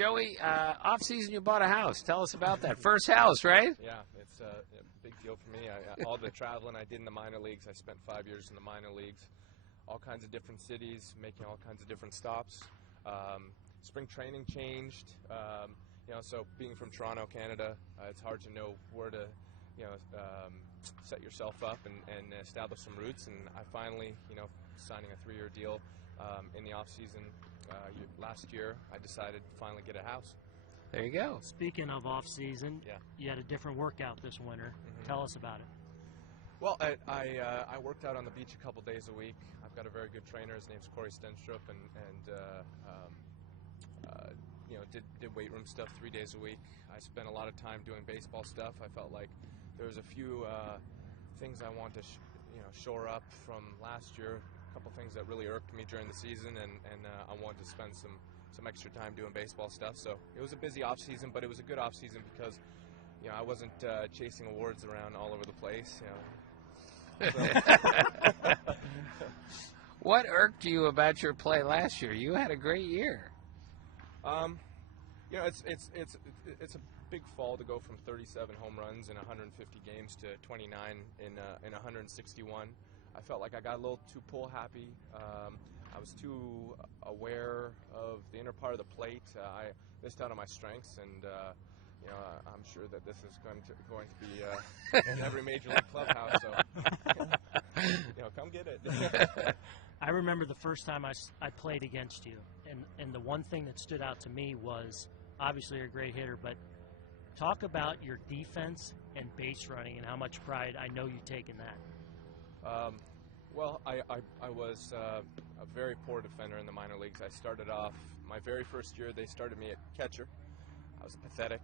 Joey, off season you bought a house. Tell us about that. First house, right? Yeah, it's a big deal for me. All the traveling I did in the minor leagues, I spent 5 years in the minor leagues, all kinds of different cities, making all kinds of different stops. Spring training changed, so being from Toronto, Canada, it's hard to know where to, set yourself up and establish some roots. And I finally, signing a 3-year deal in the off season last year, I decided to finally get a house. There you go. Speaking of off season, yeah. You had a different workout this winter. Mm-hmm. Tell us about it. Well, I worked out on the beach a couple days a week. I've got a very good trainer. His name's Corey Stenstrup, and did weight room stuff 3 days a week. I spent a lot of time doing baseball stuff. I felt like there was a few things I wanted to shore up from last year. A couple things that really irked me during the season, and I wanted to spend some extra time doing baseball stuff. So it was a busy off season, but it was a good off season because I wasn't chasing awards around all over the place. What irked you about your play last year? You had a great year. It's a big fall to go from 37 home runs in 150 games to 29 in 161. I felt like I got a little too pull happy. I was too aware of the inner part of the plate. I missed out on my strengths, and I'm sure that this is going to be in every major league clubhouse. So come get it. I remember the first time I played against you, and the one thing that stood out to me was obviously you're a great hitter, but talk about your defense and base running and how much pride I know you take in that. Well, I was a very poor defender in the minor leagues. I started off my very first year. They started me at catcher. I was pathetic.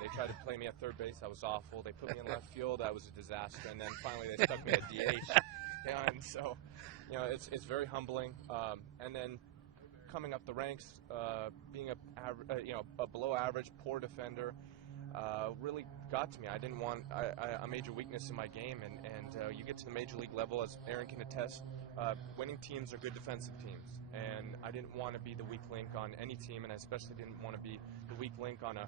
They tried to play me at third base. I was awful. They put me in left field. I was a disaster. And then finally they stuck me at DH. And so, it's very humbling. And then coming up the ranks, being a below average, poor defender, really got to me. I didn't want a major weakness in my game, and you get to the major league level, as Aaron can attest, winning teams are good defensive teams, and I didn't want to be the weak link on any team, and I especially didn't want to be the weak link on a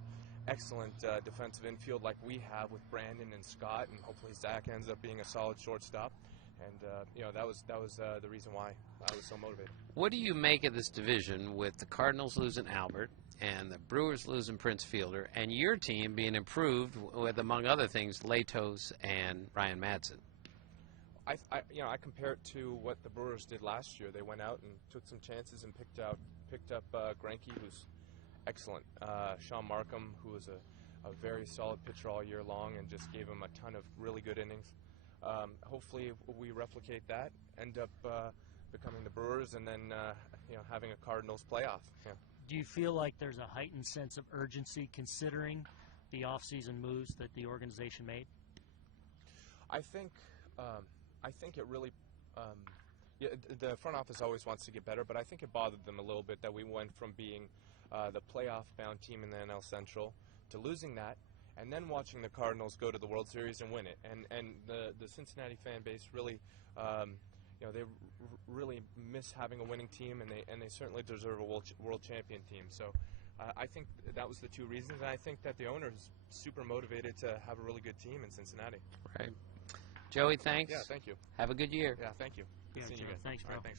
excellent defensive infield like we have with Brandon and Scott, and hopefully Zach ends up being a solid shortstop. And that was the reason why I was so motivated. What do you make of this division with the Cardinals losing Albert and the Brewers losing Prince Fielder, and your team being improved with, among other things, Latos and Ryan Madsen? I compare it to what the Brewers did last year. They went out and took some chances and picked up Greinke, who's excellent. Sean Markham, who was a very solid pitcher all year long, and just gave him a ton of really good innings. Hopefully we replicate that, end up becoming the Brewers, and then having a Cardinals playoff. Yeah. Do you feel like there's a heightened sense of urgency considering the off-season moves that the organization made? I think it really. The front office always wants to get better, but I think it bothered them a little bit that we went from being the playoff-bound team in the NL Central to losing that, and then watching the Cardinals go to the World Series and win it. And the Cincinnati fan base really, they really miss having a winning team, and they certainly deserve a world champion team. So I think that was the two reasons, and I think that the owner is super motivated to have a really good team in Cincinnati. Right. Joey, thanks. Yeah, thank you. Have a good year. Yeah, thank you. Yeah, Good seeing you guys. Thanks, bro. All right, thanks.